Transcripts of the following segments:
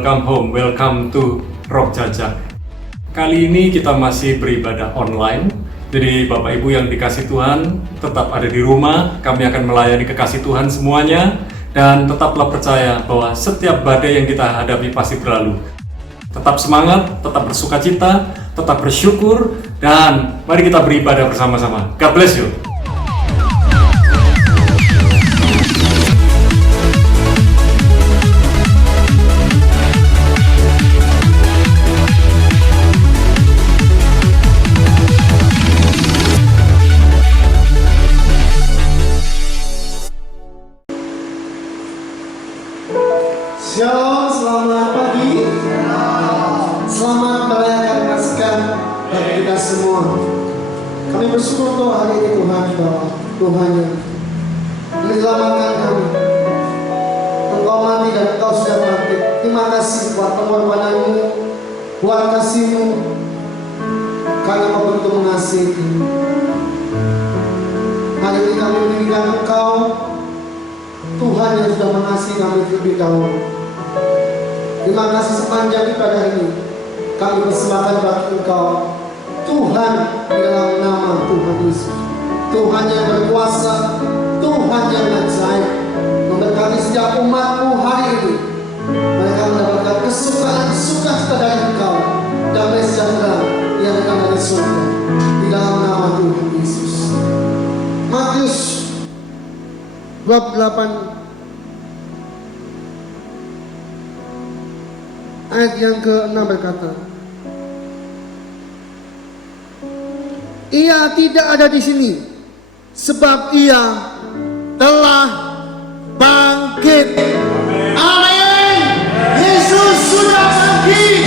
welcome home, welcome to Rock Jajak. Kali ini kita masih beribadah online. Jadi Bapak Ibu yang dikasih Tuhan tetap ada di rumah. Kami akan melayani kekasih Tuhan semuanya. Dan tetaplah percaya bahwa setiap badai yang kita hadapi pasti berlalu. Tetap semangat, tetap bersukacita, tetap bersyukur, dan mari kita beribadah bersama-sama. God bless you. Shalom, selamat pagi. Selamat merayakan Paskah bagi kita semua. Kami bersyukur untuk hari ini Tuhan, bahwa Tuhan yang menyelamatkan kami. Engkau mati dan Engkau sudah bangkit. Terima kasih buat pengorbanan-Mu, buat kasih-Mu, karena Kau begitu mengasihi kami. Hari ini kami mengingat Engkau, Tuhan yang sudah mengasihi kami terlebih dahulu. Terima kasih sepanjang ibadah ini kami persembahkan bagi Engkau, Tuhan, di dalam nama Tuhan Yesus. Tuhan yang berkuasa, Tuhan yang ajaib, memberkati setiap umat-Mu hari ini. Mereka mendapatkan kesukaan, sukacita dari Engkau, damai sejahtera yang datang dari surga, di dalam nama Tuhan Yesus. Matius 28 ayat yang ke-6 berkata, Ia tidak ada di sini sebab Ia telah bangkit. Amin. Yesus sudah bangkit.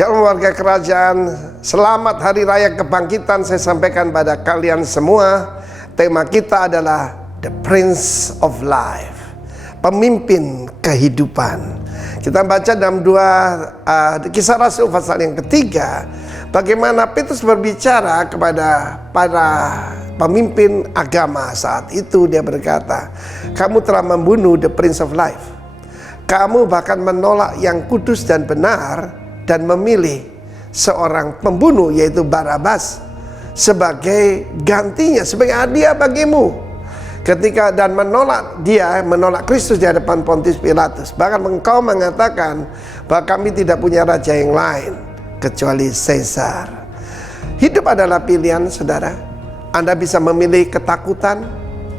Shalom warga kerajaan, selamat Hari Raya Kebangkitan saya sampaikan pada kalian semua. Tema kita adalah The Prince of Life, pemimpin kehidupan. Kita baca dalam Kisah Rasul pasal yang ketiga, bagaimana Petrus berbicara kepada para pemimpin agama saat itu. Dia berkata, kamu telah membunuh The Prince of Life. Kamu bahkan menolak yang kudus dan benar dan memilih seorang pembunuh, yaitu Barabas, sebagai gantinya, sebagai hadiah bagimu. Dan menolak Kristus di hadapan Pontius Pilatus. Bahkan engkau mengatakan bahwa kami tidak punya raja yang lain kecuali Caesar. Hidup adalah pilihan, saudara. Anda bisa memilih ketakutan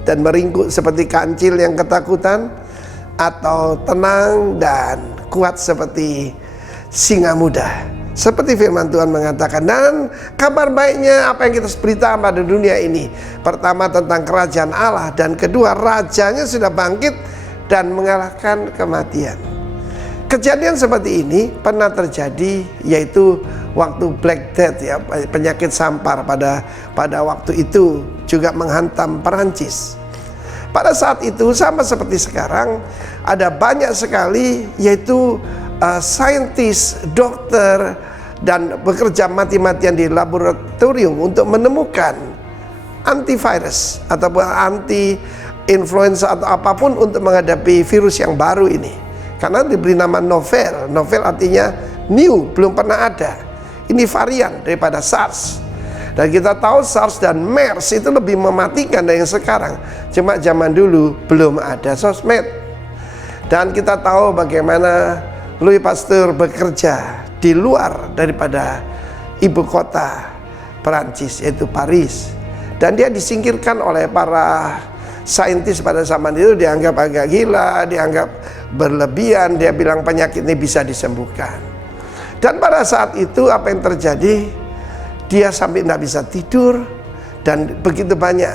dan meringkuk seperti kancil yang ketakutan, atau tenang dan kuat seperti singa muda. Seperti firman Tuhan mengatakan. Dan kabar baiknya apa yang kita berita pada dunia ini, pertama tentang kerajaan Allah, dan kedua rajanya sudah bangkit dan mengalahkan kematian. Kejadian seperti ini pernah terjadi, yaitu waktu Black Death, ya, penyakit sampar pada waktu itu juga menghantam Perancis. Pada saat itu sama seperti sekarang, ada banyak sekali yaitu saintis, dokter, dan bekerja mati-matian di laboratorium untuk menemukan antivirus ataupun anti-influenza atau apapun untuk menghadapi virus yang baru ini. Karena diberi nama novel. Novel artinya new, belum pernah ada. Ini varian daripada SARS. Dan kita tahu SARS dan MERS itu lebih mematikan dari yang sekarang. Cuma zaman dulu belum ada sosmed. Dan kita tahu bagaimana Louis Pasteur bekerja di luar daripada ibu kota Perancis, yaitu Paris. Dan dia disingkirkan oleh para saintis pada zaman itu. Dianggap agak gila, dianggap berlebihan. Dia bilang penyakit ini bisa disembuhkan. Dan pada saat itu apa yang terjadi? Dia sampai tidak bisa tidur. Dan begitu banyak,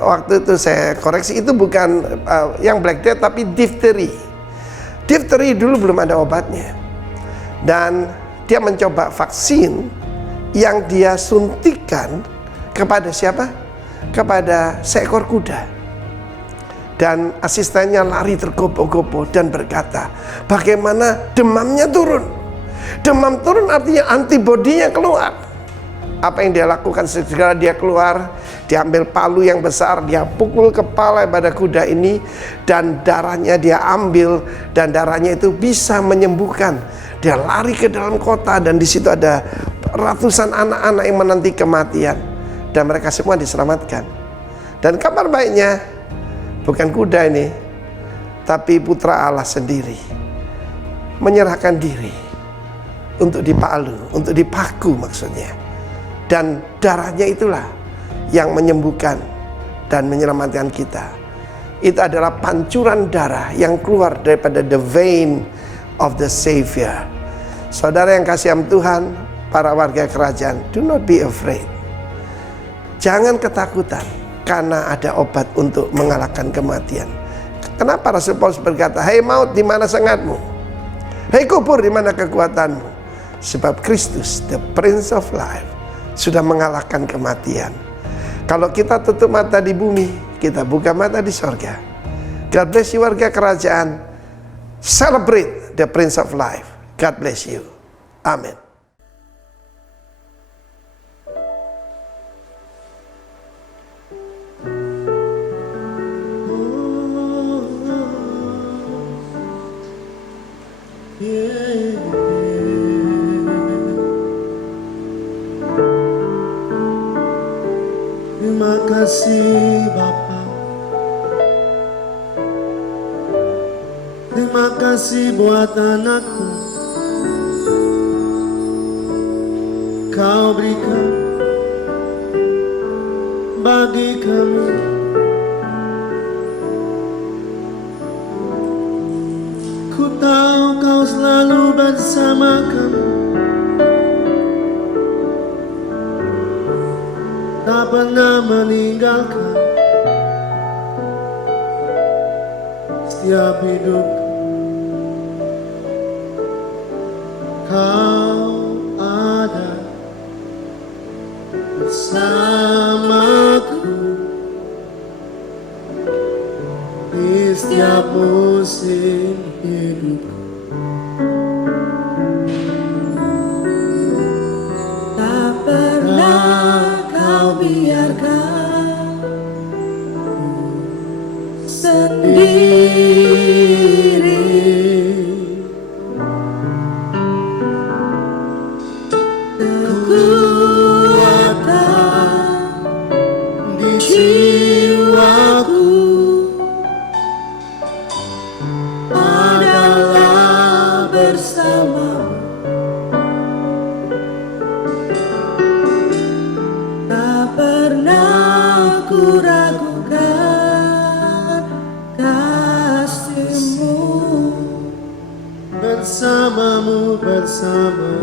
waktu itu saya koreksi, itu bukan yang Black Death, tapi difteri. Difteri dulu belum ada obatnya. Dan dia mencoba vaksin yang dia suntikan kepada siapa? Kepada seekor kuda. Dan asistennya lari tergopoh-gopoh dan berkata, bagaimana demamnya turun? Demam turun artinya antibodinya keluar. Apa yang dia lakukan? Segera dia keluar, dia ambil palu yang besar, dia pukul kepala pada kuda ini, dan darahnya dia ambil, dan darahnya itu bisa menyembuhkan. Dia lari ke dalam kota, dan di situ ada ratusan anak-anak yang menanti kematian, dan mereka semua diselamatkan. Dan kabar baiknya, bukan kuda ini, tapi putra Allah sendiri menyerahkan diri untuk untuk dipaku maksudnya. Dan darahnya itulah yang menyembuhkan dan menyelamatkan kita. Itu adalah pancuran darah yang keluar daripada the vein of the Savior. Saudara yang kasihan Tuhan, para warga kerajaan, do not be afraid. Jangan ketakutan, karena ada obat untuk mengalahkan kematian. Kenapa Rasul Paulus berkata, "Hei maut, di mana sengatmu? Hei kubur, di mana kekuatanmu?" Sebab Kristus, the Prince of Life, sudah mengalahkan kematian. Kalau kita tutup mata di bumi, kita buka mata di sorga. God bless you warga kerajaan. Celebrate the Prince of Life. God bless you. Amin. Terima kasih Bapa. Terima kasih buat anakku. Kau berikan bagi kami. Ku tahu kau selalu bersama kami. Tak pernah meninggalkan setiap hidup. Kau setiap musim hidupku. Tak pernah kau biarkan sendiri. Kekuatan di jiwaku adalah bersamamu. Tak pernah ku ragukan kasih-Mu. Bersamamu, bersamamu,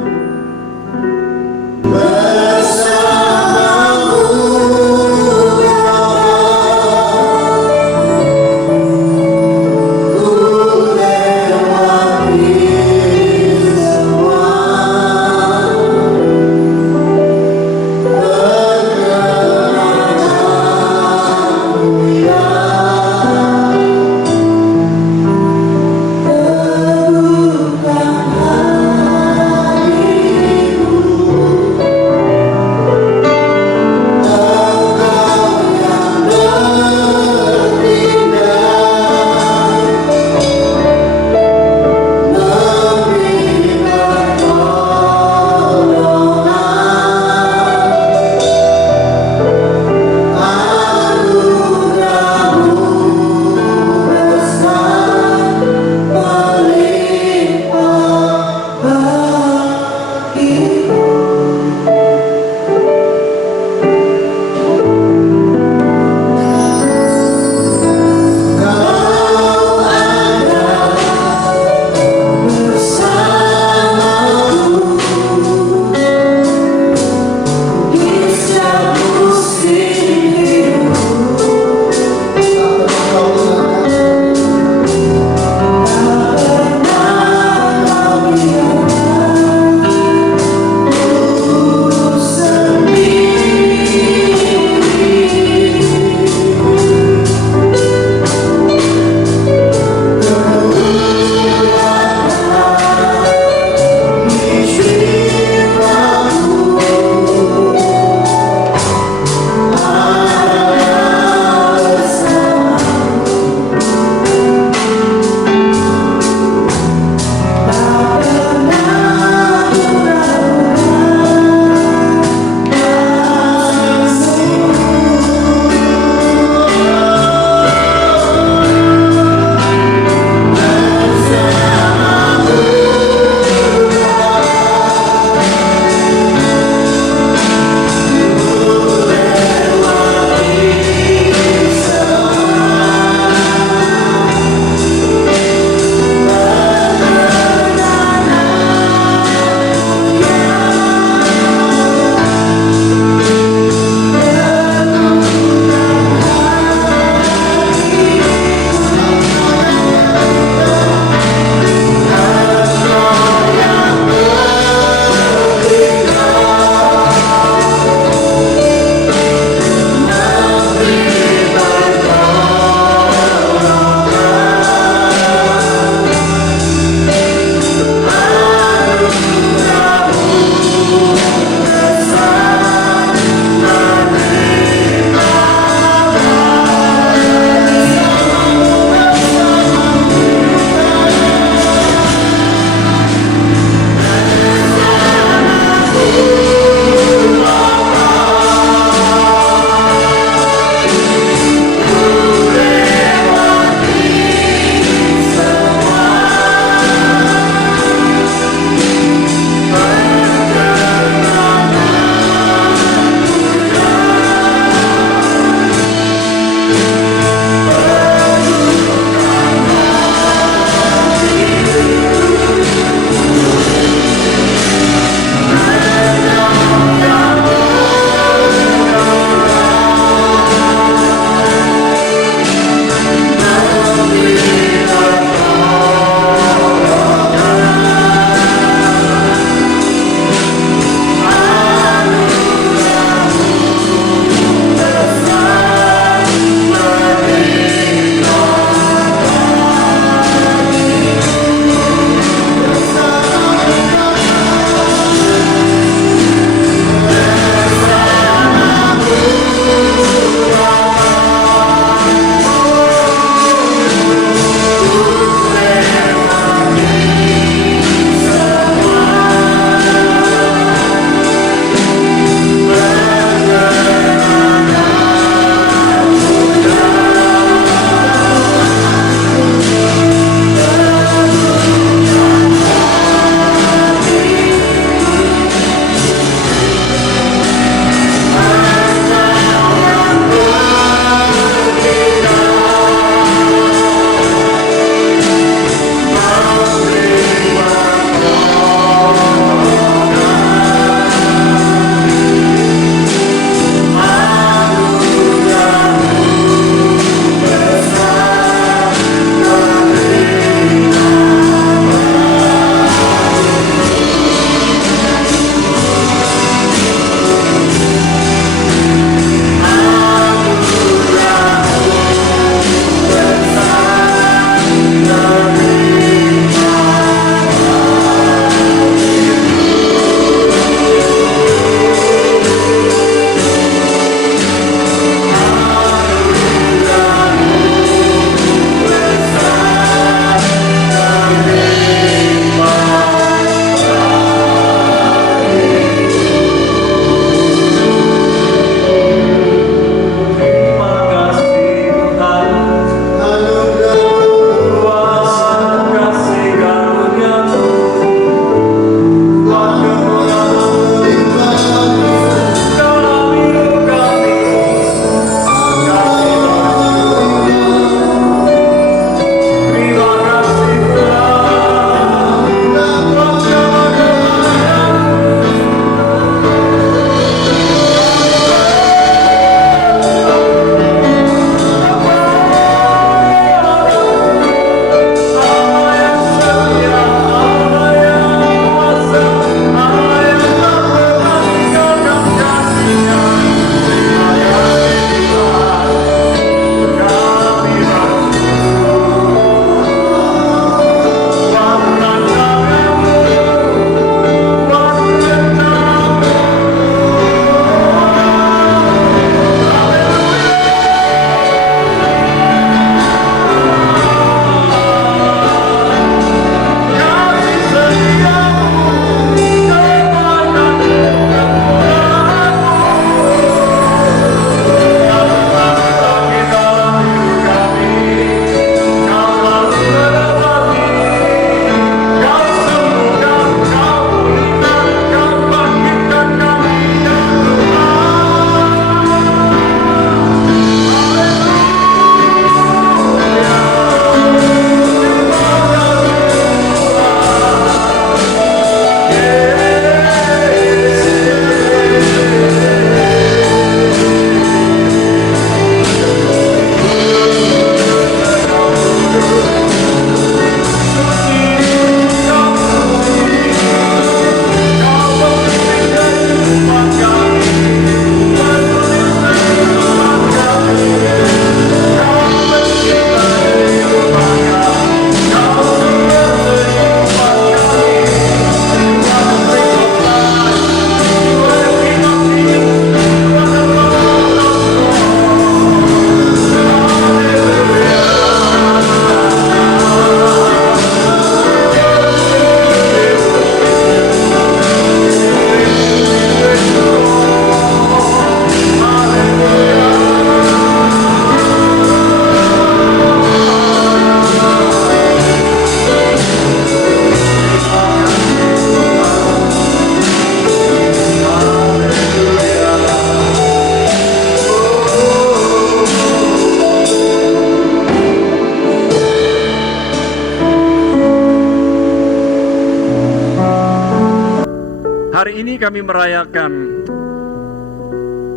hari ini kami merayakan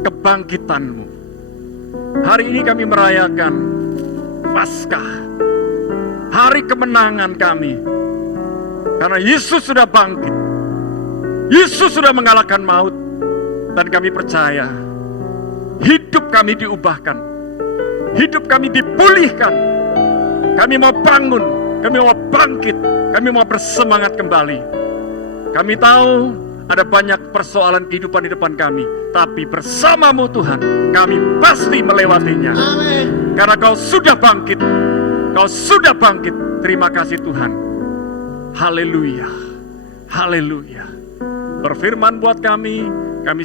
kebangkitan-Mu. Hari ini kami merayakan Paskah, hari kemenangan kami. Karena Yesus sudah bangkit, Yesus sudah mengalahkan maut, dan kami percaya hidup kami diubahkan, hidup kami dipulihkan. Kami mau bangun, kami mau bangkit, kami mau bersemangat kembali. Kami tahu ada banyak persoalan kehidupan di depan kami, tapi bersama-Mu Tuhan, kami pasti melewatinya. Amin. Karena Kau sudah bangkit, Kau sudah bangkit. Terima kasih Tuhan. Haleluya, haleluya. Berfirman buat kami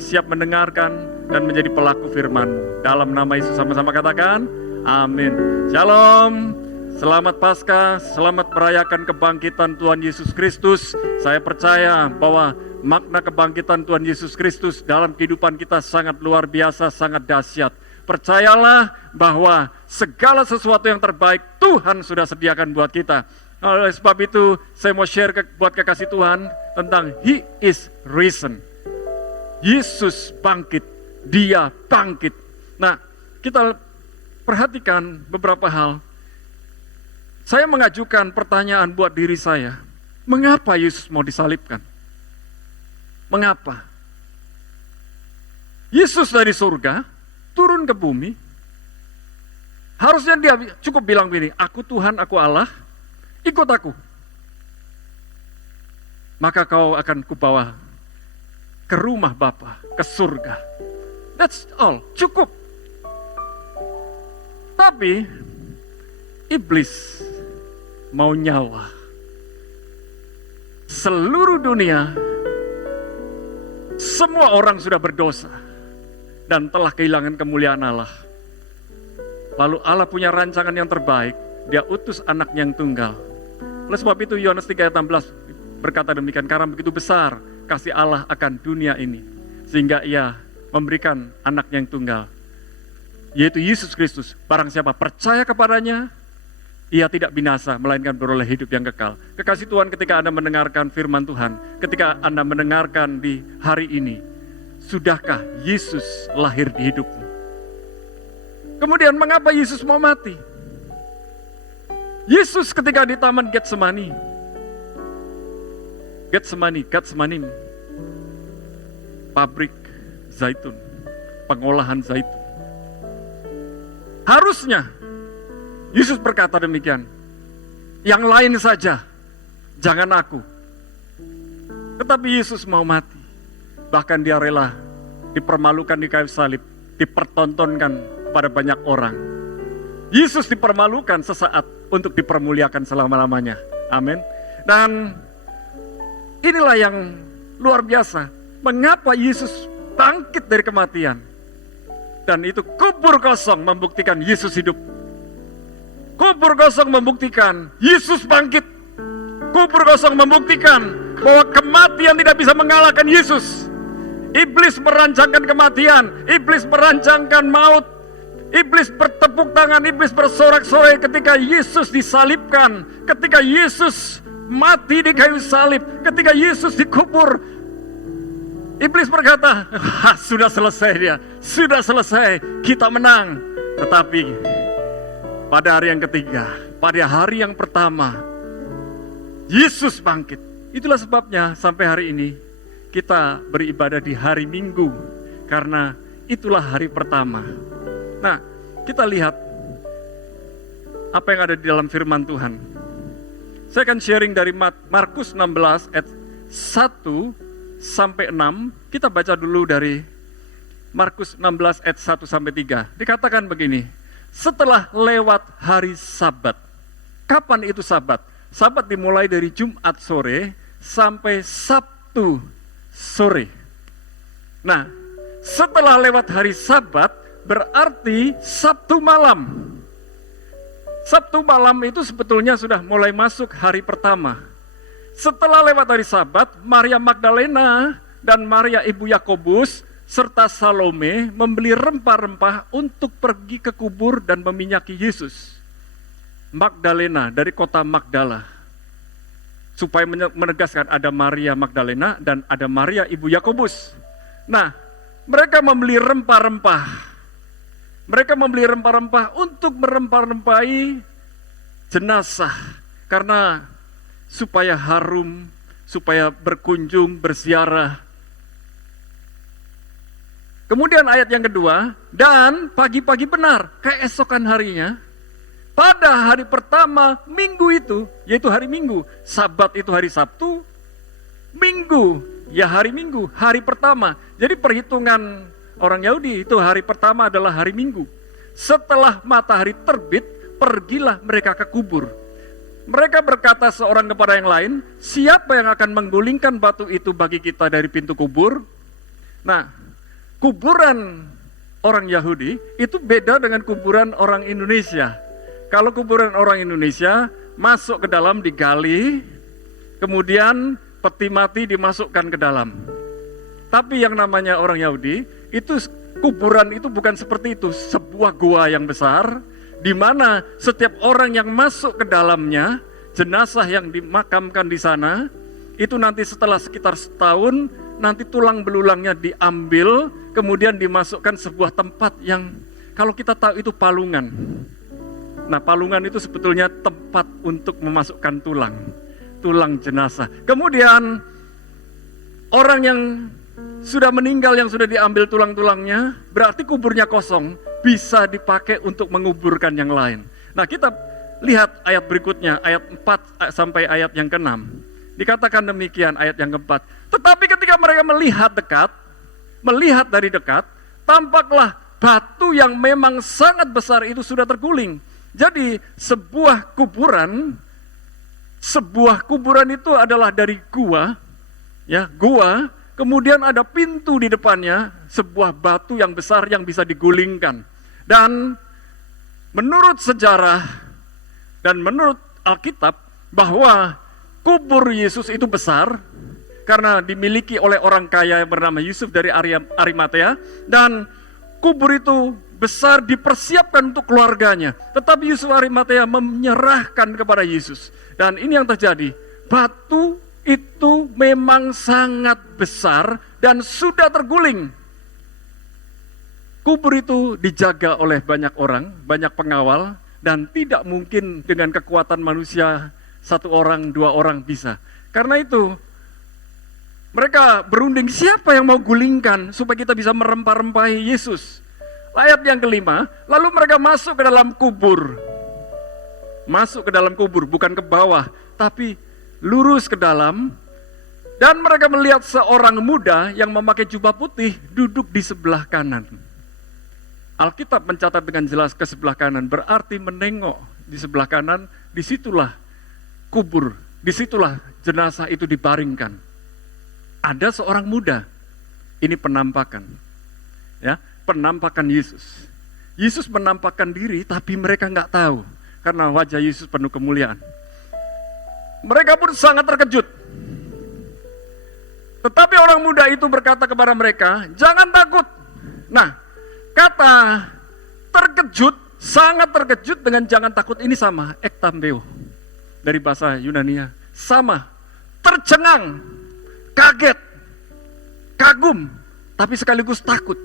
siap mendengarkan dan menjadi pelaku firman-Mu. Dalam nama Yesus sama-sama katakan, amin. Shalom, selamat Paskah, selamat merayakan kebangkitan Tuhan Yesus Kristus. Saya percaya bahwa makna kebangkitan Tuhan Yesus Kristus dalam kehidupan kita sangat luar biasa, sangat dahsyat. Percayalah bahwa segala sesuatu yang terbaik Tuhan sudah sediakan buat kita. Oleh sebab itu, saya mau share buat kekasih Tuhan tentang He is risen. Yesus bangkit, Dia bangkit. Nah, kita perhatikan beberapa hal. Saya mengajukan pertanyaan buat diri saya. Mengapa Yesus mau disalibkan? Mengapa? Yesus dari surga turun ke bumi. Harusnya Dia cukup bilang begini, aku Tuhan, aku Allah, ikut aku. Maka kau akan kubawa ke rumah Bapa, ke surga. That's all, cukup. Tapi iblis mau nyawa. Seluruh dunia, semua orang sudah berdosa dan telah kehilangan kemuliaan Allah. Lalu Allah punya rancangan yang terbaik. Dia utus anaknya yang tunggal. Oleh sebab itu Yohanes 3 ayat 16 berkata demikian, karena begitu besar kasih Allah akan dunia ini, sehingga Ia memberikan anaknya yang tunggal, yaitu Yesus Kristus. Barang siapa percaya kepadanya, ia tidak binasa, melainkan beroleh hidup yang kekal. Kekasih Tuhan, ketika Anda mendengarkan firman Tuhan, ketika Anda mendengarkan di hari ini, sudahkah Yesus lahir di hidupmu? Kemudian mengapa Yesus mau mati? Yesus ketika di Taman Getsemani, pabrik zaitun, pengolahan zaitun. Harusnya Yesus berkata demikian, yang lain saja, jangan aku. Tetapi Yesus mau mati. Bahkan Dia rela dipermalukan di kayu salib, dipertontonkan kepada banyak orang. Yesus dipermalukan sesaat untuk dipermuliakan selama-lamanya. Amin. Dan inilah yang luar biasa. Mengapa Yesus bangkit dari kematian? Dan itu kubur kosong membuktikan Yesus hidup. Kubur kosong membuktikan Yesus bangkit. Kubur kosong membuktikan bahwa kematian tidak bisa mengalahkan Yesus. Iblis merancangkan kematian, iblis merancangkan maut, iblis bertepuk tangan, iblis bersorak-sorai ketika Yesus disalibkan, ketika Yesus mati di kayu salib, ketika Yesus dikubur. Iblis berkata, sudah selesai dia, sudah selesai, kita menang. Tetapi pada hari yang ketiga, pada hari yang pertama, Yesus bangkit. Itulah sebabnya sampai hari ini kita beribadah di hari Minggu, karena itulah hari pertama. Nah, kita lihat apa yang ada di dalam firman Tuhan. Saya akan sharing dari Markus 16 ayat 1 sampai 6. Kita baca dulu dari Markus 16 ayat 1 sampai 3. Dikatakan begini, setelah lewat hari Sabat. Kapan itu Sabat? Sabat dimulai dari Jumat sore sampai Sabtu sore. Nah, setelah lewat hari Sabat berarti Sabtu malam. Sabtu malam itu sebetulnya sudah mulai masuk hari pertama. Setelah lewat hari Sabat, Maria Magdalena dan Maria ibu Yakobus serta Salome membeli rempah-rempah untuk pergi ke kubur dan meminyaki Yesus. Magdalena dari kota Magdala. supaya menegaskan ada Maria Magdalena dan ada Maria ibu Yakobus. Nah, mereka membeli rempah-rempah. Mereka membeli rempah-rempah untuk merempah-rempahi jenazah karena supaya harum, supaya berkunjung, berziarah. Kemudian ayat yang kedua, dan pagi-pagi benar, keesokan harinya, pada hari pertama minggu itu, yaitu hari Minggu, Sabat itu hari Sabtu, Minggu, ya hari Minggu, hari pertama. Jadi perhitungan orang Yahudi itu hari pertama adalah hari Minggu. Setelah matahari terbit, pergilah mereka ke kubur. Mereka berkata seorang kepada yang lain, siapa yang akan menggulingkan batu itu bagi kita dari pintu kubur? Nah, kuburan orang Yahudi itu beda dengan kuburan orang Indonesia. Kalau kuburan orang Indonesia masuk ke dalam digali, kemudian peti mati dimasukkan ke dalam. Tapi yang namanya orang Yahudi, itu kuburan itu bukan seperti itu, sebuah gua yang besar, di mana setiap orang yang masuk ke dalamnya, jenazah yang dimakamkan di sana, itu nanti setelah sekitar setahun, nanti tulang belulangnya diambil, kemudian dimasukkan sebuah tempat yang kalau kita tahu itu palungan. Nah, palungan itu sebetulnya tempat untuk memasukkan tulang jenazah. Kemudian orang yang sudah meninggal, yang sudah diambil tulang-tulangnya, berarti kuburnya kosong, bisa dipakai untuk menguburkan yang lain. Nah, kita lihat ayat berikutnya, ayat 4 sampai ayat yang ke-6. Dikatakan demikian ayat yang keempat. Tetapi ketika mereka melihat dari dekat, tampaklah batu yang memang sangat besar itu sudah terguling. Jadi sebuah kuburan itu adalah dari gua, ya, gua, kemudian ada pintu di depannya, sebuah batu yang besar yang bisa digulingkan. Dan menurut sejarah dan menurut Alkitab bahwa kubur Yesus itu besar karena dimiliki oleh orang kaya yang bernama Yusuf dari Arimatea, dan kubur itu besar dipersiapkan untuk keluarganya. Tetapi Yusuf Arimatea menyerahkan kepada Yesus. Dan ini yang terjadi. Batu itu memang sangat besar dan sudah terguling. Kubur itu dijaga oleh banyak orang, banyak pengawal, dan tidak mungkin dengan kekuatan manusia 1 orang, 2 orang bisa. Karena itu mereka berunding, siapa yang mau gulingkan supaya kita bisa merempah-rempahi Yesus. Ayat yang kelima, lalu mereka masuk ke dalam kubur. Masuk ke dalam kubur, bukan ke bawah, tapi lurus ke dalam. Dan mereka melihat seorang muda yang memakai jubah putih duduk di sebelah kanan. Alkitab mencatat dengan jelas ke sebelah kanan, berarti menengok di sebelah kanan, disitulah kubur, disitulah jenazah itu dibaringkan. Ada seorang muda, ini penampakan, ya, penampakan Yesus. Yesus menampakkan diri, tapi mereka nggak tahu, karena wajah Yesus penuh kemuliaan. Mereka pun sangat terkejut. Tetapi orang muda itu berkata kepada mereka, jangan takut. Nah, kata terkejut, sangat terkejut dengan jangan takut ini sama, ektambeo, dari bahasa Yunania. Sama, tercengang, kaget, kagum, tapi sekaligus takut.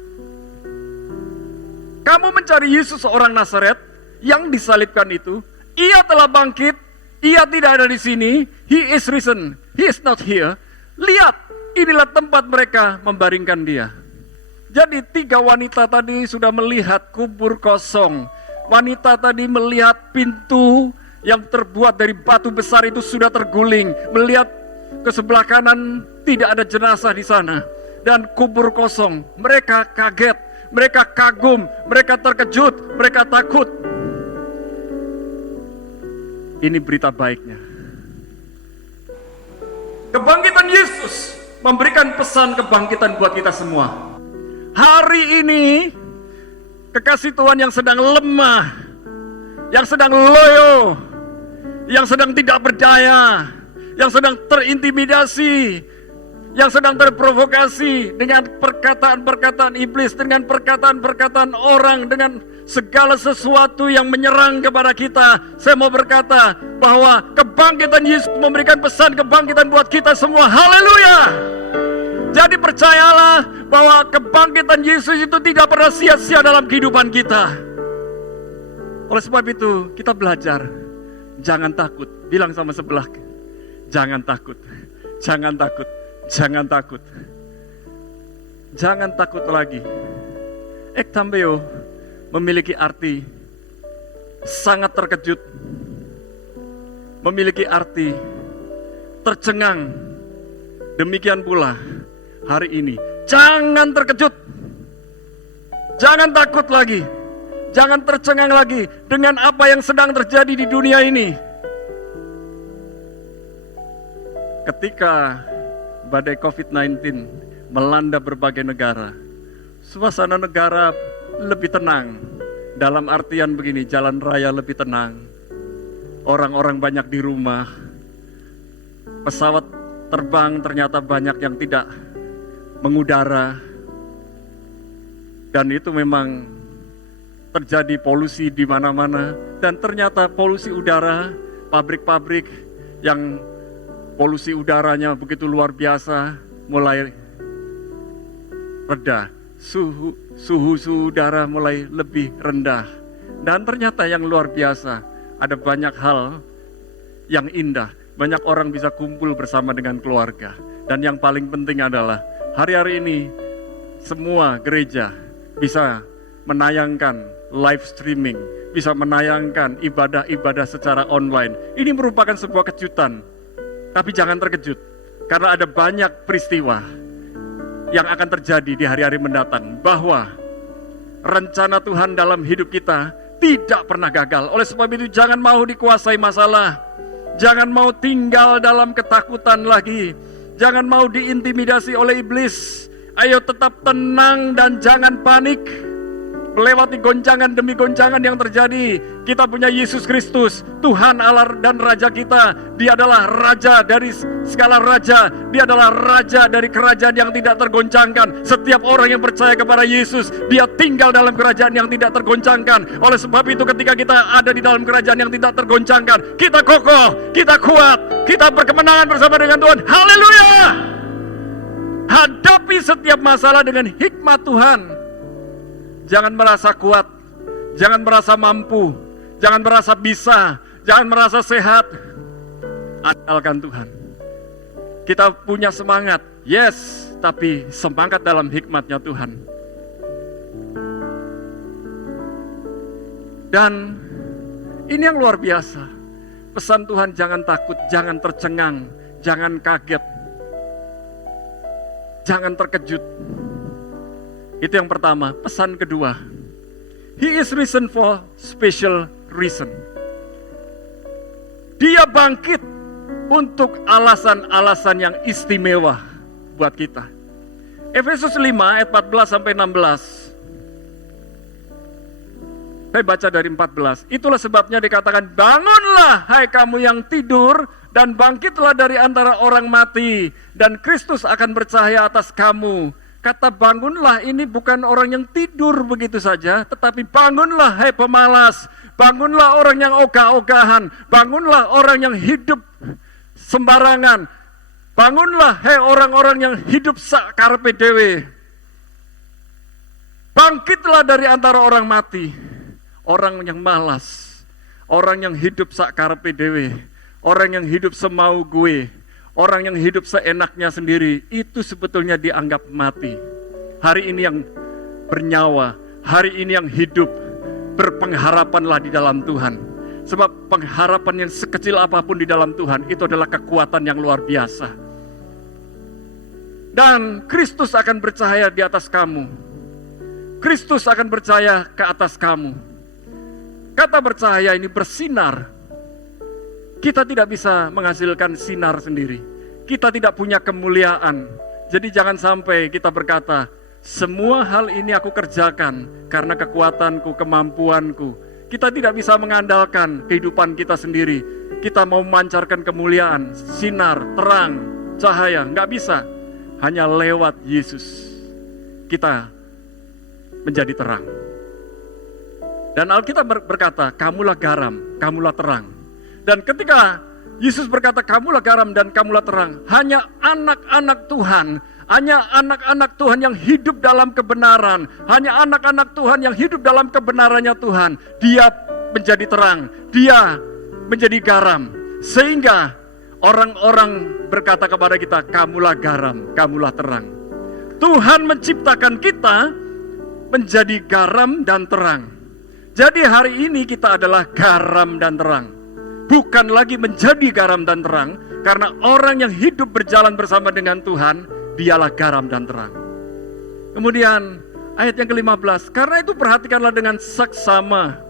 Kamu mencari Yesus seorang Nazaret yang disalibkan itu. Ia telah bangkit, ia tidak ada di sini. He is risen, he is not here. Lihat, inilah tempat mereka membaringkan dia. Jadi 3 wanita tadi sudah melihat kubur kosong. Wanita tadi melihat pintu yang terbuat dari batu besar itu sudah terguling. Melihat ke sebelah kanan tidak ada jenazah di sana. Dan kubur kosong. Mereka kaget, mereka kagum, mereka terkejut, mereka takut. Ini berita baiknya. Kebangkitan Yesus memberikan pesan kebangkitan buat kita semua. Hari ini, kekasih Tuhan yang sedang lemah, yang sedang loyo, yang sedang tidak berdaya, yang sedang terintimidasi, yang sedang terprovokasi dengan perkataan-perkataan iblis, dengan perkataan-perkataan orang, dengan segala sesuatu yang menyerang kepada kita. Saya mau berkata, bahwa kebangkitan Yesus memberikan pesan kebangkitan buat kita semua. Haleluya! Jadi percayalah bahwa kebangkitan Yesus itu tidak pernah sia-sia dalam kehidupan kita. Oleh sebab itu kita belajar, jangan takut. Bilang sama sebelah, jangan takut, jangan takut, jangan takut. Jangan takut lagi. Ektambeo memiliki arti sangat terkejut, memiliki arti tercengang. Demikian pula hari ini, jangan terkejut, jangan takut lagi, jangan tercengang lagi dengan apa yang sedang terjadi di dunia ini. Ketika badai COVID-19 melanda berbagai negara, suasana negara lebih tenang. Dalam artian begini, jalan raya lebih tenang, orang-orang banyak di rumah, pesawat terbang ternyata banyak yang tidak mengudara, dan itu memang terjadi polusi di mana-mana. Dan ternyata polusi udara, pabrik-pabrik yang polusi udaranya begitu luar biasa mulai reda, suhu udara mulai lebih rendah. Dan ternyata yang luar biasa, ada banyak hal yang indah, banyak orang bisa kumpul bersama dengan keluarga. Dan yang paling penting adalah hari-hari ini semua gereja bisa menayangkan live streaming, bisa menayangkan ibadah-ibadah secara online. Ini merupakan sebuah kejutan, tapi jangan terkejut, karena ada banyak peristiwa yang akan terjadi di hari-hari mendatang, bahwa rencana Tuhan dalam hidup kita tidak pernah gagal. Oleh sebab itu jangan mau dikuasai masalah, jangan mau tinggal dalam ketakutan lagi, jangan mau diintimidasi oleh iblis. Ayo tetap tenang dan jangan panik. Melewati goncangan demi goncangan yang terjadi, kita punya Yesus Kristus, Tuhan Allah dan Raja kita. Dia adalah Raja dari segala raja, Dia adalah Raja dari kerajaan yang tidak tergoncangkan. Setiap orang yang percaya kepada Yesus, dia tinggal dalam kerajaan yang tidak tergoncangkan. Oleh sebab itu ketika kita ada di dalam kerajaan yang tidak tergoncangkan, kita kokoh, kita kuat, kita berkemenangan bersama dengan Tuhan. Haleluya! Hadapi setiap masalah dengan hikmat Tuhan. Jangan merasa kuat, jangan merasa mampu, jangan merasa bisa, jangan merasa sehat. Andalkan Tuhan. Kita punya semangat, yes, tapi semangat dalam hikmatnya Tuhan. Dan ini yang luar biasa. Pesan Tuhan, jangan takut, jangan tercengang, jangan kaget, jangan terkejut. Itu yang pertama. Pesan kedua, He is risen for special reason. Dia bangkit untuk alasan-alasan yang istimewa buat kita. Efesus 5 ayat 14 sampai 16. Saya baca dari 14. Itulah sebabnya dikatakan, bangunlah hai kamu yang tidur, dan bangkitlah dari antara orang mati, dan Kristus akan bercahaya atas kamu. Kata bangunlah ini bukan orang yang tidur begitu saja, tetapi bangunlah hai pemalas, bangunlah orang yang ogah-ogahan, bangunlah orang yang hidup sembarangan, bangunlah hai orang-orang yang hidup sak karepe dhewe. Bangkitlah dari antara orang mati, orang yang malas, orang yang hidup sak karepe dhewe, orang yang hidup semau gue, orang yang hidup seenaknya sendiri, itu sebetulnya dianggap mati. Hari ini yang bernyawa, hari ini yang hidup, berpengharapanlah di dalam Tuhan. Sebab pengharapan yang sekecil apapun di dalam Tuhan, itu adalah kekuatan yang luar biasa. Dan Kristus akan bercahaya di atas kamu. Kristus akan bercahaya ke atas kamu. Kata bercahaya ini bersinar. Kita tidak bisa menghasilkan sinar sendiri. Kita tidak punya kemuliaan. Jadi jangan sampai kita berkata, semua hal ini aku kerjakan karena kekuatanku, kemampuanku. Kita tidak bisa mengandalkan kehidupan kita sendiri. Kita mau memancarkan kemuliaan, sinar, terang, cahaya. Nggak bisa. Hanya lewat Yesus kita menjadi terang. Dan Alkitab berkata, kamulah garam, kamulah terang. Dan ketika Yesus berkata, kamulah garam dan kamulah terang, hanya anak-anak Tuhan, hanya anak-anak Tuhan yang hidup dalam kebenaran, hanya anak-anak Tuhan yang hidup dalam kebenarannya Tuhan, dia menjadi terang, dia menjadi garam. Sehingga orang-orang berkata kepada kita, kamulah garam, kamulah terang. Tuhan menciptakan kita menjadi garam dan terang. Jadi hari ini kita adalah garam dan terang. Bukan lagi menjadi garam dan terang, karena orang yang hidup berjalan bersama dengan Tuhan, dialah garam dan terang. Kemudian ayat yang ke-15, karena itu perhatikanlah dengan saksama,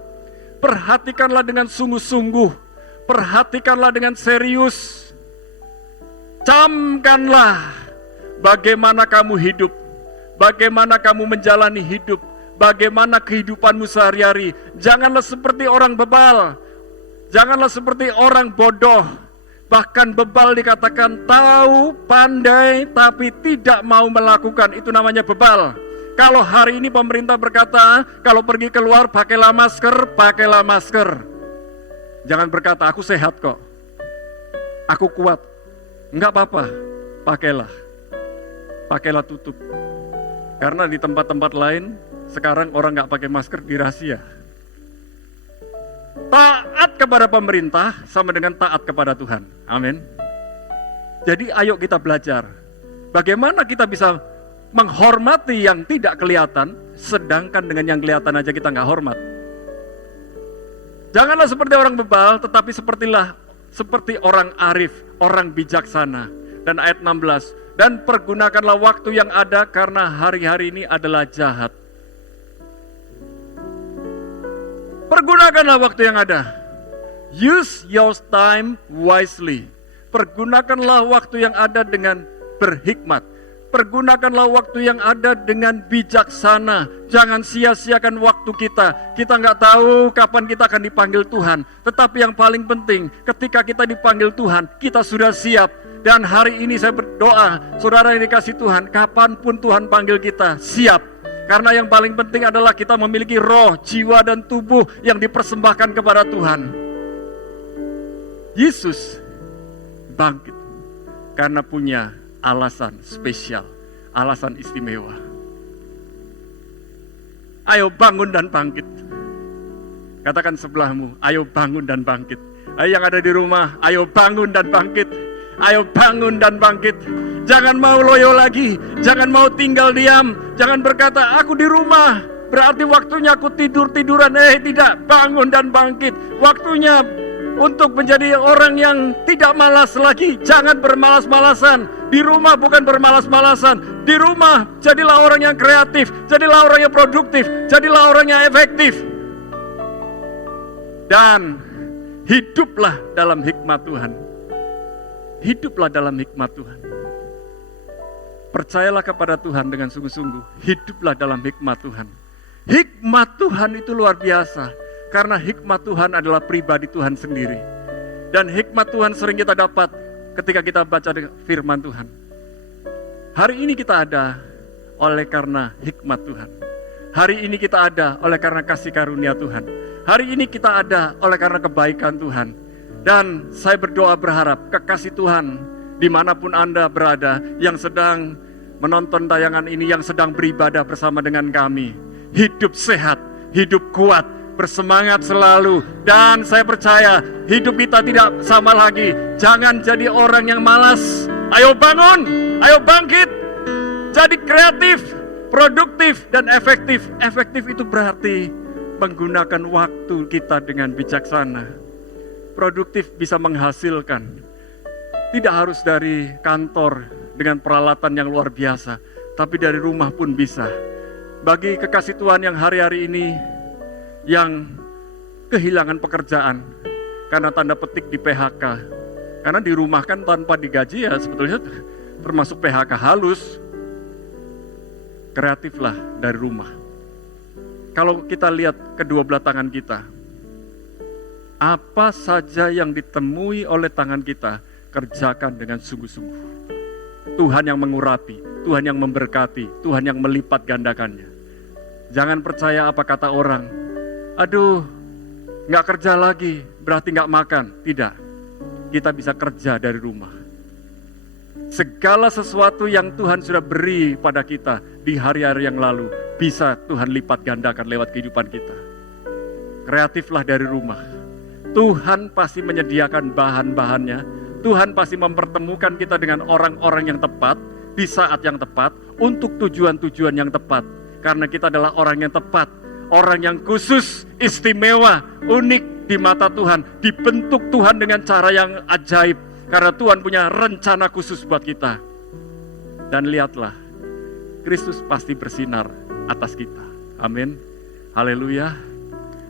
perhatikanlah dengan sungguh-sungguh, perhatikanlah dengan serius, camkanlah bagaimana kamu hidup, bagaimana kamu menjalani hidup, bagaimana kehidupanmu sehari-hari. Janganlah seperti orang bebal, janganlah seperti orang bodoh. Bahkan bebal dikatakan tahu, pandai, tapi tidak mau melakukan. Itu namanya bebal. Kalau hari ini pemerintah berkata, kalau pergi keluar pakailah masker, pakailah masker. Jangan berkata, aku sehat kok, aku kuat. Enggak apa-apa, pakailah. Pakailah tutup. Karena di tempat-tempat lain, sekarang orang enggak pakai masker di rahasia. Taat kepada pemerintah sama dengan taat kepada Tuhan. Amin. Jadi ayo kita belajar bagaimana kita bisa menghormati yang tidak kelihatan, sedangkan dengan yang kelihatan aja kita nggak hormat. Janganlah seperti orang bebal, tetapi seperti orang arif, orang bijaksana. Dan ayat 16, dan pergunakanlah waktu yang ada karena hari-hari ini adalah jahat. Pergunakanlah waktu yang ada. Use your time wisely. Pergunakanlah waktu yang ada dengan berhikmat. Pergunakanlah waktu yang ada dengan bijaksana. Jangan sia-siakan waktu kita. Kita nggak tahu kapan kita akan dipanggil Tuhan. Tetapi yang paling penting, ketika kita dipanggil Tuhan, kita sudah siap. Dan hari ini saya berdoa, saudara yang dikasih Tuhan, kapanpun Tuhan panggil kita, siap. Karena yang paling penting adalah kita memiliki roh, jiwa, dan tubuh yang dipersembahkan kepada Tuhan. Yesus bangkit karena punya alasan spesial, alasan istimewa. Ayo bangun dan bangkit. Katakan sebelahmu, ayo bangun dan bangkit. Ayo yang ada di rumah, ayo bangun dan bangkit. Ayo bangun dan bangkit. Jangan mau loyo lagi, jangan mau tinggal diam, jangan berkata aku di rumah, berarti waktunya aku tidur-tiduran. Tidak, bangun dan bangkit. Waktunya untuk menjadi orang yang tidak malas lagi. Jangan bermalas-malasan. Di rumah bukan bermalas-malasan. Di rumah jadilah orang yang kreatif, jadilah orang yang produktif, jadilah orang yang efektif. Dan hiduplah dalam hikmat Tuhan. Hiduplah dalam hikmat Tuhan. Percayalah kepada Tuhan dengan sungguh-sungguh. Hiduplah dalam hikmat Tuhan. Hikmat Tuhan itu luar biasa. Karena hikmat Tuhan adalah pribadi Tuhan sendiri. Dan hikmat Tuhan sering kita dapat ketika kita baca firman Tuhan. Hari ini kita ada oleh karena hikmat Tuhan. Hari ini kita ada oleh karena kasih karunia Tuhan. Hari ini kita ada oleh karena kebaikan Tuhan. Dan saya berdoa berharap kekasih Tuhan dimanapun Anda berada, yang sedang menonton tayangan ini, yang sedang beribadah bersama dengan kami, hidup sehat, hidup kuat, bersemangat selalu. Dan saya percaya hidup kita tidak sama lagi. Jangan jadi orang yang malas. Ayo bangun, ayo bangkit, jadi kreatif, produktif, dan efektif. Efektif itu berarti menggunakan waktu kita dengan bijaksana. Produktif bisa menghasilkan. Tidak harus dari kantor dengan peralatan yang luar biasa, tapi dari rumah pun bisa. Bagi kekasih Tuhan yang hari-hari ini yang kehilangan pekerjaan karena tanda petik di PHK, karena di rumah kan tanpa digaji ya sebetulnya termasuk PHK halus. Kreatiflah dari rumah. Kalau kita lihat kedua belah tangan kita, apa saja yang ditemui oleh tangan kita, kerjakan dengan sungguh-sungguh. Tuhan yang mengurapi, Tuhan yang memberkati, Tuhan yang melipat gandakannya. Jangan percaya apa kata orang. Aduh, Nggak kerja lagi, berarti nggak makan. Tidak, kita bisa kerja dari rumah. Segala sesuatu yang Tuhan sudah beri pada kita di hari-hari yang lalu, bisa Tuhan lipat gandakan lewat kehidupan kita. Kreatiflah dari rumah. Tuhan pasti menyediakan bahan-bahannya. Tuhan pasti mempertemukan kita dengan orang-orang yang tepat, di saat yang tepat, untuk tujuan-tujuan yang tepat. Karena kita adalah orang yang tepat, orang yang khusus, istimewa, unik di mata Tuhan, dibentuk Tuhan dengan cara yang ajaib, karena Tuhan punya rencana khusus buat kita. Dan lihatlah, Kristus pasti bersinar atas kita. Amin. Haleluya.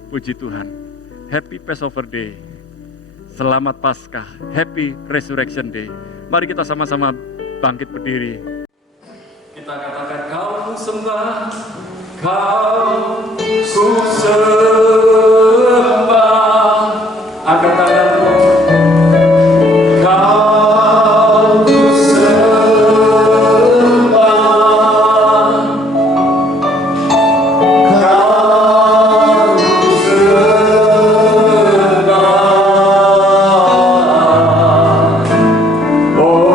Puji Tuhan. Happy Passover Day. Selamat Paskah. Happy Resurrection Day. Mari kita sama-sama bangkit berdiri. Kita katakan kau sembah, kau sembah. Angkat tanganmu. Kau sembah, kau sembah. Oh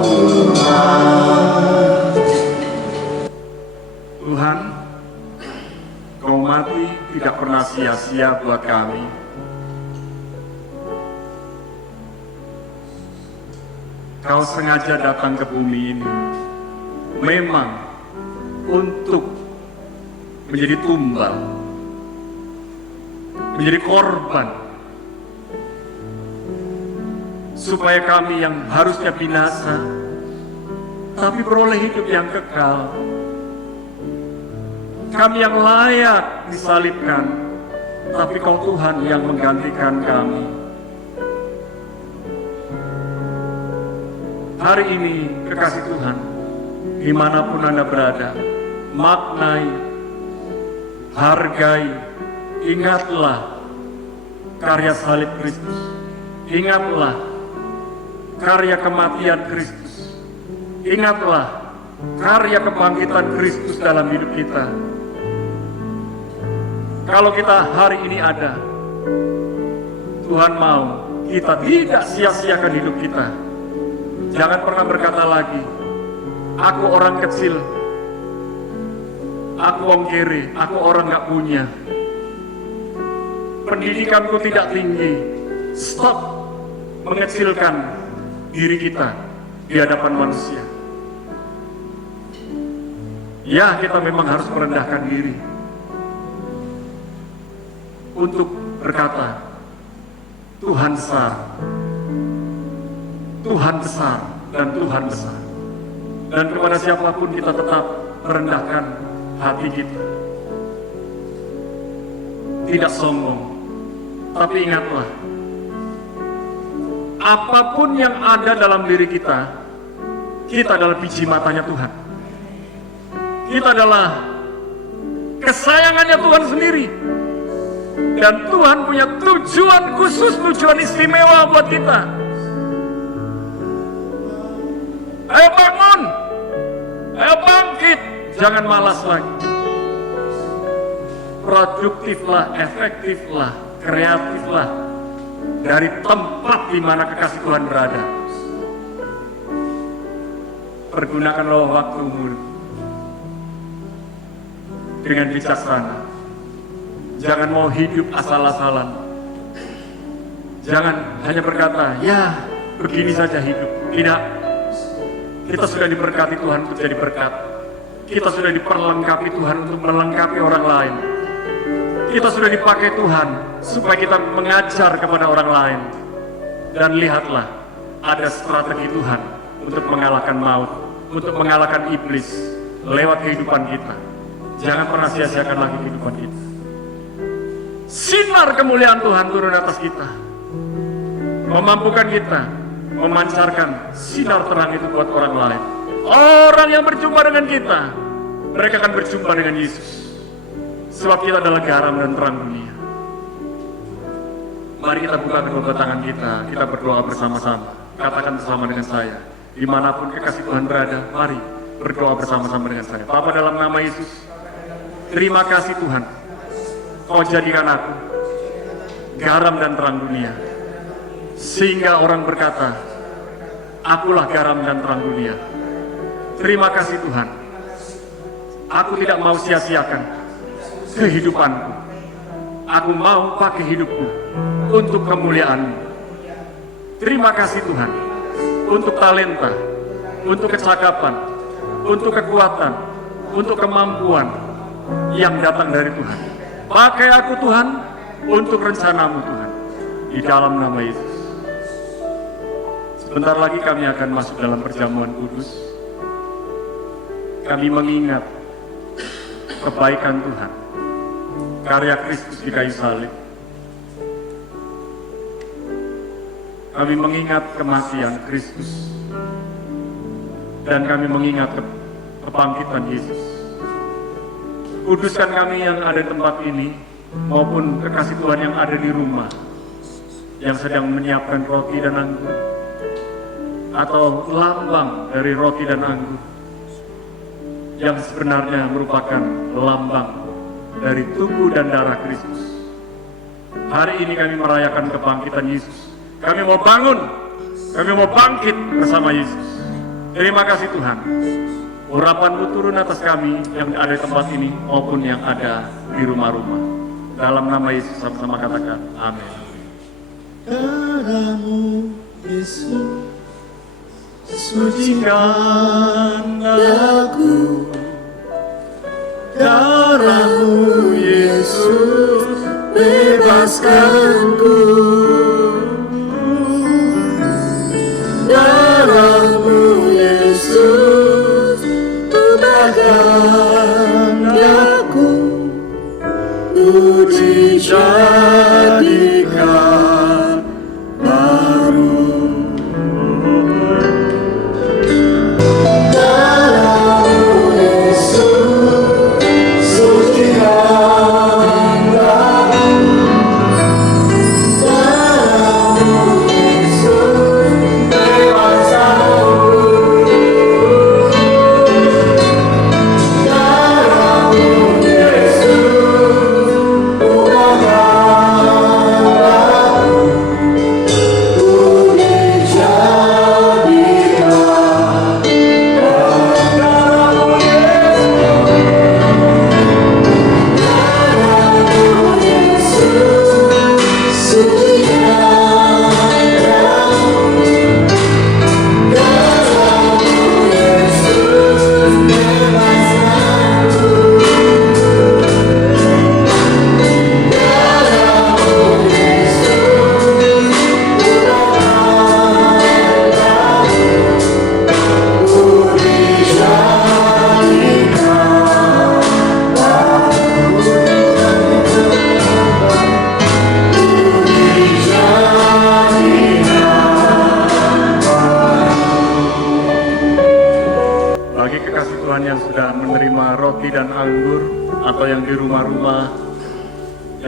Tuhan, haleluya, Tuhan, Kau mati tidak pernah sia-sia buat kami. Kau sengaja datang ke bumi ini memang untuk menjadi tumbal, menjadi korban, supaya kami yang harusnya binasa tapi beroleh hidup yang kekal. Kami yang layak disalibkan, tapi Kau Tuhan yang menggantikan kami. Hari ini, kekasih Tuhan, dimanapun Anda berada, maknai, hargai, ingatlah karya salib Kristus. Ingatlah karya kematian Kristus. Ingatlah karya kebangkitan Kristus dalam hidup kita. Kalau kita hari ini ada, Tuhan mau kita tidak sia-siakan hidup kita. Jangan pernah berkata lagi, aku orang kecil, aku orang kere, aku orang gak punya, pendidikanku tidak tinggi. Stop mengecilkan diri kita di hadapan manusia. Ya, kita memang harus merendahkan diri untuk berkata, Tuhan besar, Tuhan besar, dan Tuhan besar. Dan kepada siapapun kita tetap merendahkan hati kita. Tidak sombong, tapi ingatlah, apapun yang ada dalam diri kita, kita adalah biji matanya Tuhan. Kita adalah kesayangannya Tuhan sendiri. Dan Tuhan punya tujuan khusus, tujuan istimewa buat kita. Ayo bangun, ayo bangkit, jangan malas lagi. Produktiflah, efektiflah, kreatiflah dari tempat di mana kekasih Tuhan berada. Pergunakanlah waktumu dengan bijaksana. Jangan mau hidup asal-asalan. Jangan hanya berkata, ya begini saja hidup. Tidak. Kita sudah diberkati Tuhan untuk jadi berkat. Kita sudah diperlengkapi Tuhan untuk melengkapi orang lain. Kita sudah dipakai Tuhan supaya kita mengajar kepada orang lain. Dan lihatlah, ada strategi Tuhan untuk mengalahkan maut, untuk mengalahkan iblis lewat kehidupan kita. Jangan pernah sia-siakan lagi kehidupan kita. Sinar kemuliaan Tuhan turun atas kita, memampukan kita memancarkan sinar terang itu buat orang lain. Orang yang berjumpa dengan kita, mereka akan berjumpa dengan Yesus. Sebab kita adalah garam dan terang dunia. Mari kita buka kedua tangan kita berdoa bersama-sama. Katakan bersama dengan saya, dimanapun kekasih Tuhan berada, mari berdoa bersama-sama dengan saya. Bapa, dalam nama Yesus, terima kasih Tuhan, Kau jadikan aku garam dan terang dunia, sehingga orang berkata, akulah garam dan terang dunia. Terima kasih Tuhan, aku tidak mau sia-siakan kehidupanku. Aku mau pakai hidupku untuk kemuliaan-Mu. Terima kasih Tuhan, untuk talenta, untuk kecakapan, untuk kekuatan, untuk kemampuan yang datang dari Tuhan. Pakai aku Tuhan, untuk rencana-Mu Tuhan, di dalam nama Yesus. Sebentar lagi kami akan masuk dalam perjamuan kudus. Kami mengingat kebaikan Tuhan, karya Kristus di kayu salib. Kami mengingat kematian Kristus, dan kami mengingat kebangkitan Yesus. Kuduskan kami yang ada di tempat ini, maupun kekasih Tuhan yang ada di rumah, yang sedang menyiapkan roti dan anggur, atau lambang dari roti dan anggur, yang sebenarnya merupakan lambang dari tubuh dan darah Kristus. Hari ini kami merayakan kebangkitan Yesus. Kami mau bangun, kami mau bangkit bersama Yesus. Terima kasih Tuhan. Urapan-Mu turun atas kami yang ada di tempat ini maupun yang ada di rumah-rumah. Dalam nama Yesus sama-sama katakan, amin. Darah-Mu Yesus, sucikan aku. Darah-Mu Yesus, bebaskanku. Darah-Mu Yesus, ubahkan aku. Ku dijadikan baru.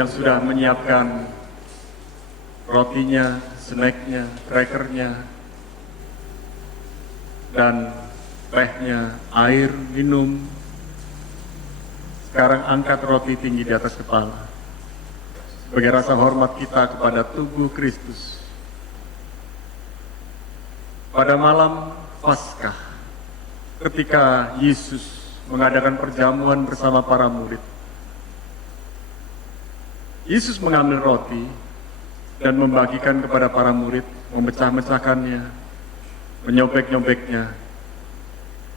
Sudah menyiapkan rotinya, snacknya, crackernya, dan tehnya, air, minum. Sekarang angkat roti tinggi di atas kepala sebagai rasa hormat kita kepada tubuh Kristus. Pada malam Paskah, ketika Yesus mengadakan perjamuan bersama para murid, Yesus mengambil roti dan membagikan kepada para murid, memecah-mecahkannya, menyobek-nyobeknya,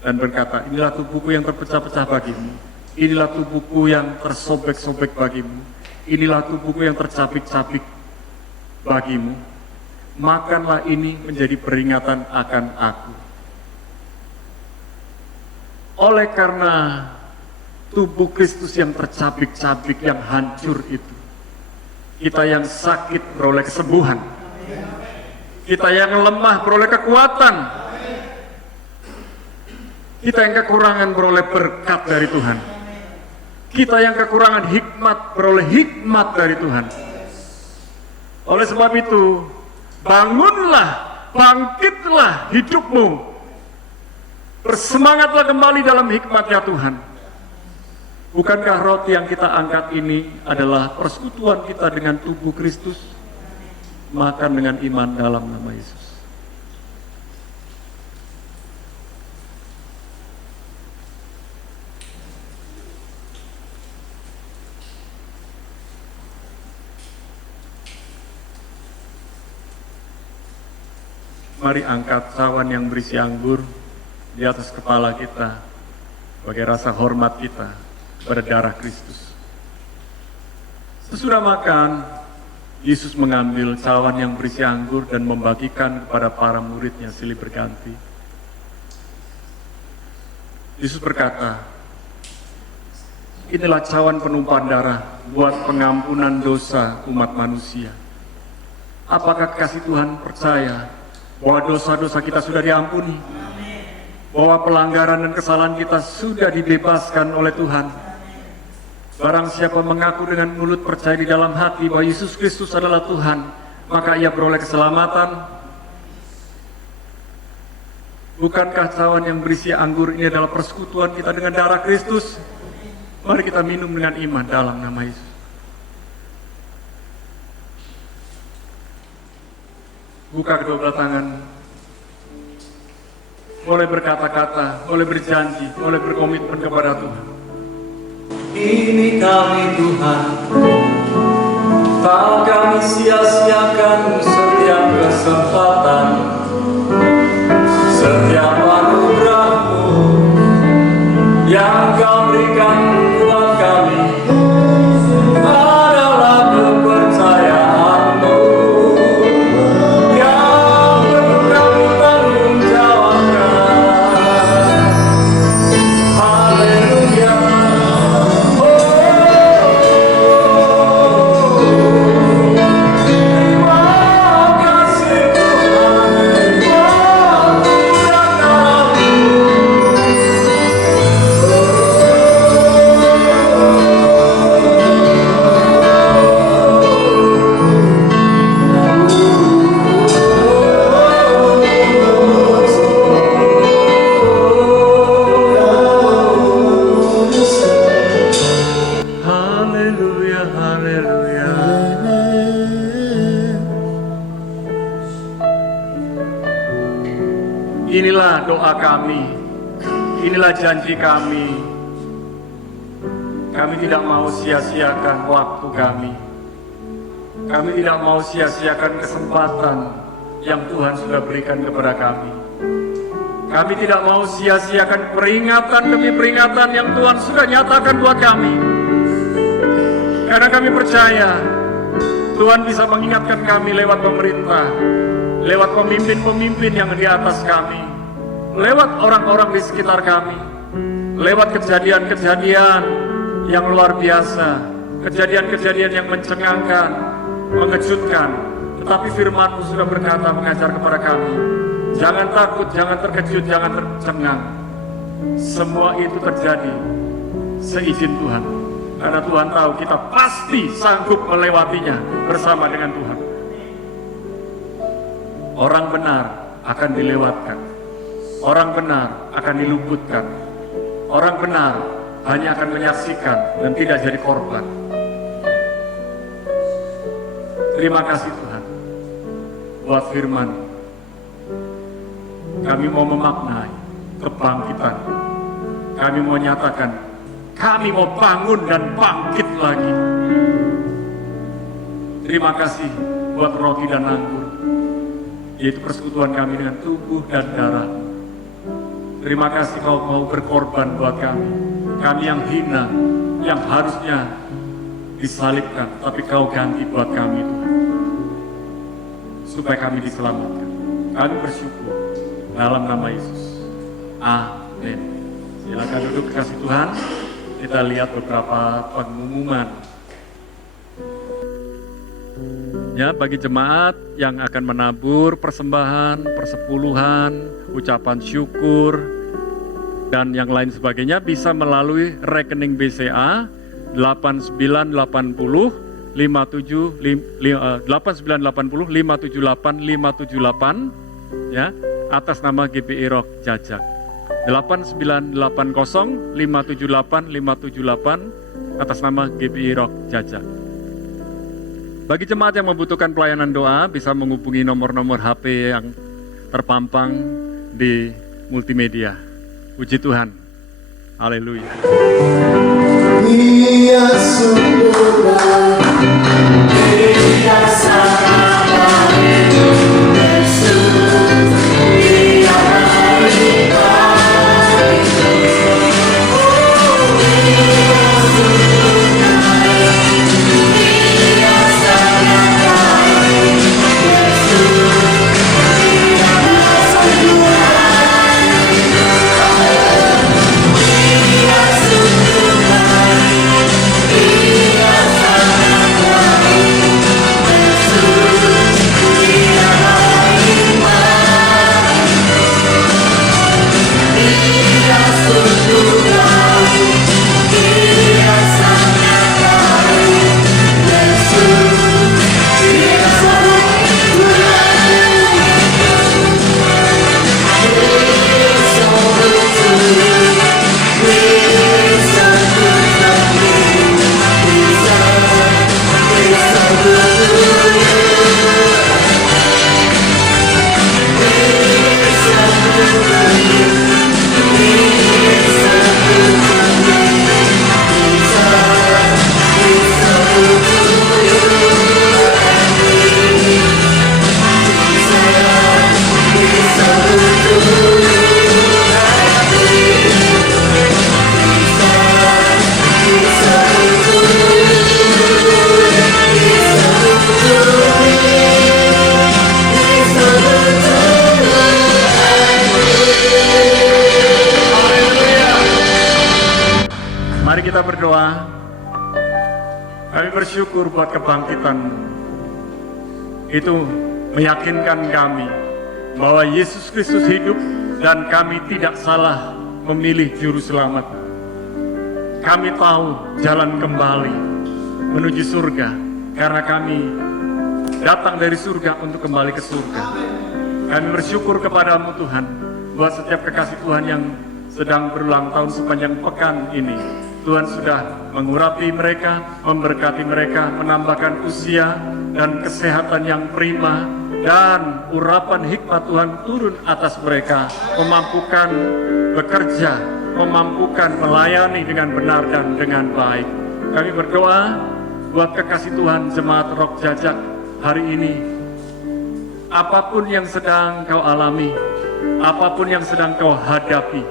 dan berkata, inilah tubuhku yang terpecah-pecah bagimu, inilah tubuhku yang tersobek-sobek bagimu, inilah tubuhku yang tercapik-capik bagimu, makanlah ini menjadi peringatan akan aku. Oleh karena tubuh Kristus yang tercabik-cabik, yang hancur itu. Kita yang sakit beroleh kesembuhan. Kita yang lemah beroleh kekuatan. Kita yang kekurangan beroleh berkat dari Tuhan. Kita yang kekurangan hikmat beroleh hikmat dari Tuhan. Oleh sebab itu, bangunlah, bangkitlah hidupmu. Bersemangatlah kembali dalam hikmat-Nya Tuhan. Bukankah roti yang kita angkat ini adalah persekutuan kita dengan tubuh Kristus? Makan dengan iman dalam nama Yesus. Mari angkat cawan yang berisi anggur di atas kepala kita sebagai rasa hormat kita pada darah Kristus. Sesudah makan, Yesus mengambil cawan yang berisi anggur dan membagikan kepada para muridnya silih berganti. Yesus berkata, inilah cawan penumpahan darah buat pengampunan dosa umat manusia. Apakah kasih Tuhan percaya bahwa dosa-dosa kita sudah diampuni? Bahwa pelanggaran dan kesalahan kita sudah dibebaskan oleh Tuhan? Barang siapa mengaku dengan mulut, percaya di dalam hati bahwa Yesus Kristus adalah Tuhan, maka ia beroleh keselamatan. Bukankah cawan yang berisi anggur ini adalah persekutuan kita dengan darah Kristus? Mari kita minum dengan iman dalam nama Yesus. Buka kedua belah tangan. Boleh berkata-kata, boleh berjanji, boleh berkomitmen kepada Tuhan. Ini kami Tuhan, tak kami sia-siakan setiap kesempatan, setiap anugerah-Mu yang Kau berikan buat kami adalah kepercayaan-Mu yang perlu kami tanggung jawabkan. Haleluya. Haleluya, haleluya. Inilah doa kami, inilah janji kami. Kami tidak mau sia-siakan waktu kami. Kami tidak mau sia-siakan kesempatan yang Tuhan sudah berikan kepada kami. Kami tidak mau sia-siakan peringatan demi peringatan yang Tuhan sudah nyatakan buat kami. Karena kami percaya Tuhan bisa mengingatkan kami lewat pemerintah, lewat pemimpin-pemimpin yang di atas kami, lewat orang-orang di sekitar kami, lewat kejadian-kejadian yang luar biasa, kejadian-kejadian yang mencengangkan, mengejutkan. Tetapi firman-Mu sudah berkata, mengajar kepada kami, jangan takut, jangan terkejut, jangan tercengang. Semua itu terjadi seizin Tuhan. Karena Tuhan tahu kita pasti sanggup melewatinya bersama dengan Tuhan. Orang benar akan dilewatkan. Orang benar akan diluputkan. Orang benar hanya akan menyaksikan dan tidak jadi korban. Terima kasih Tuhan buat firman. Kami mau memaknai kebangkitan. Kami mau nyatakan, kami mau bangun dan bangkit lagi. Terima kasih buat roti dan anggur, yaitu persekutuan kami dengan tubuh dan darah. Terima kasih Kau mau berkorban buat kami. Kami yang hina, yang harusnya disalibkan, tapi Kau ganti buat kami Tuhan, supaya kami diselamatkan. Kami bersyukur dalam nama Yesus. Amin. Silakan duduk, kasih Tuhan. kita lihat beberapa pengumuman. Ya, bagi jemaat yang akan menabur persembahan, persepuluhan, ucapan syukur, dan yang lain sebagainya bisa melalui rekening BCA 8980 578 578 ya, atas nama GBI Rock Jajak. 8980 578 578 atas nama GBI Rock Jajak. Bagi jemaat yang membutuhkan pelayanan doa bisa menghubungi nomor-nomor HP yang terpampang di multimedia. Puji Tuhan. Haleluya. Dia sudah Mari kita berdoa. Kami bersyukur buat kebangkitan. Itu meyakinkan kami bahwa Yesus Kristus hidup dan kami tidak salah memilih juru selamat. Kami tahu jalan kembali menuju surga karena kami datang dari surga untuk kembali ke surga. Kami bersyukur kepadamu Tuhan buat setiap kekasih Tuhan yang sedang berulang tahun sepanjang pekan ini. Tuhan sudah mengurapi mereka, memberkati mereka, menambahkan usia dan kesehatan yang prima, dan urapan hikmat Tuhan turun atas mereka, memampukan bekerja, memampukan melayani dengan benar dan dengan baik. Kami berdoa buat kekasih Tuhan jemaat Rock Jajak hari ini. Apapun yang sedang kau alami, apapun yang sedang kau hadapi,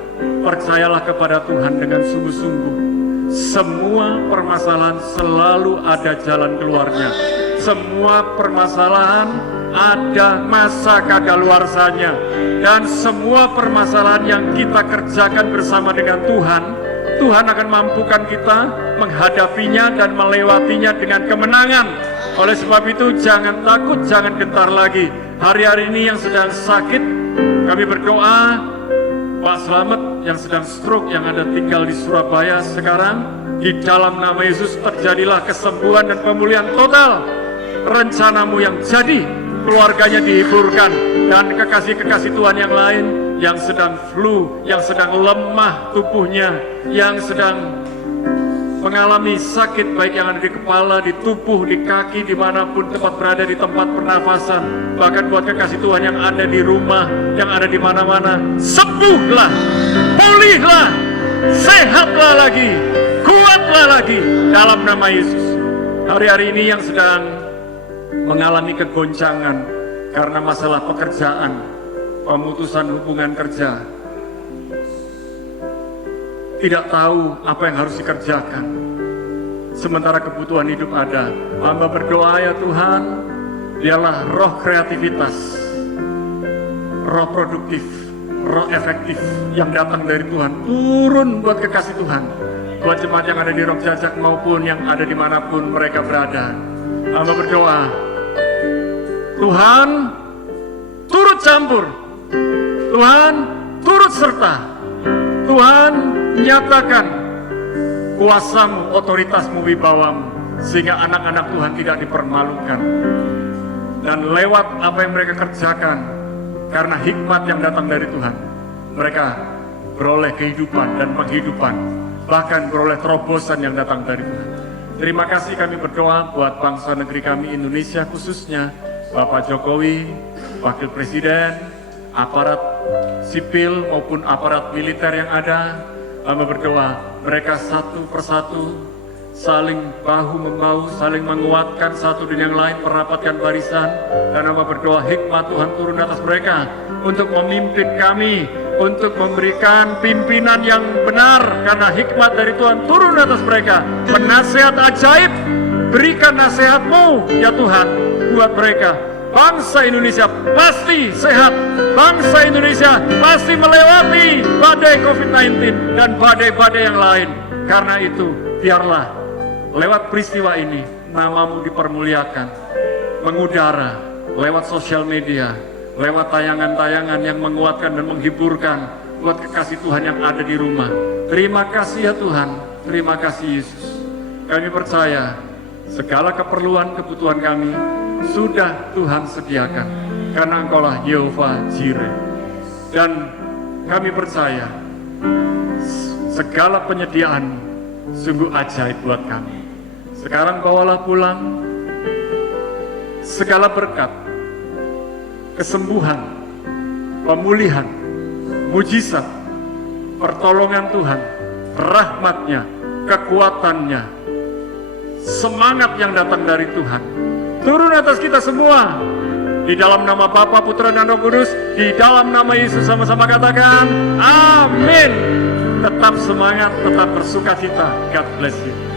percayalah kepada Tuhan dengan sungguh-sungguh. Semua permasalahan selalu ada jalan keluarnya. Semua permasalahan ada masa kadaluarsanya. Dan semua permasalahan yang kita kerjakan bersama dengan Tuhan, Tuhan akan mampukan kita menghadapinya dan melewatinya dengan kemenangan. Oleh sebab itu jangan takut, jangan gentar lagi. Hari-hari ini yang sedang sakit, kami berdoa Pak Slamet yang sedang stroke, yang ada tinggal di Surabaya sekarang, di dalam nama Yesus terjadilah kesembuhan dan pemulihan total. Rencanamu yang jadi, keluarganya dihiburkan, dan kekasih-kekasih Tuhan yang lain yang sedang flu, yang sedang lemah tubuhnya, yang sedang mengalami sakit baik yang ada di kepala, di tubuh, di kaki, dimanapun tempat berada, di tempat pernafasan, bahkan buat kekasih Tuhan yang ada di rumah, yang ada di mana-mana, sembuhlah, pulihlah, sehatlah lagi, kuatlah lagi dalam nama Yesus. Hari-hari ini yang sedang mengalami kegoncangan karena masalah pekerjaan, pemutusan hubungan kerja, tidak tahu apa yang harus dikerjakan, sementara kebutuhan hidup ada. Hamba berdoa ya Tuhan, dialah roh kreativitas, roh produktif, roh efektif yang datang dari Tuhan, turun buat kekasih Tuhan. buat jemaat yang ada di Rock Jajak maupun yang ada dimanapun mereka berada. Hamba berdoa, Tuhan turut campur, Tuhan turut serta, Tuhan nyatakan kuasamu, otoritasmu, wibawamu, sehingga anak-anak Tuhan tidak dipermalukan. Dan lewat apa yang mereka kerjakan, karena hikmat yang datang dari Tuhan, mereka beroleh kehidupan dan penghidupan, bahkan beroleh terobosan yang datang dari Tuhan. Terima kasih kami berdoa buat bangsa negeri kami Indonesia, khususnya Bapak Jokowi, Wakil Presiden, aparat sipil maupun aparat militer yang ada. Hamba berdoa mereka satu persatu saling bahu-membahu, saling menguatkan satu dengan yang lain, merapatkan barisan. Dan hamba berdoa hikmat Tuhan turun atas mereka untuk memimpin kami, untuk memberikan pimpinan yang benar, karena hikmat dari Tuhan turun atas mereka. Penasihat ajaib, berikan nasihat-Mu ya Tuhan buat mereka. Bangsa Indonesia pasti sehat, bangsa Indonesia pasti melewati badai COVID-19 dan badai-badai yang lain. Karena itu biarlah lewat peristiwa ini nama-Mu dipermuliakan, mengudara lewat sosial media, lewat tayangan-tayangan yang menguatkan dan menghiburkan buat kekasih Tuhan yang ada di rumah. Terima kasih ya Tuhan, terima kasih Yesus. Kami percaya segala keperluan kebutuhan kami sudah Tuhan sediakan, karena Engkaulah Yehova Jireh. Dan kami percaya segala penyediaan sungguh ajaib buat kami. Sekarang bawalah pulang segala berkat, kesembuhan, pemulihan, mujizat, pertolongan Tuhan, rahmat-Nya, kekuatan-Nya, semangat yang datang dari Tuhan turun atas kita semua. Di dalam nama Bapa, Putra, dan Roh Kudus, di dalam nama Yesus sama-sama katakan amin. Tetap semangat, tetap bersukacita. God bless you.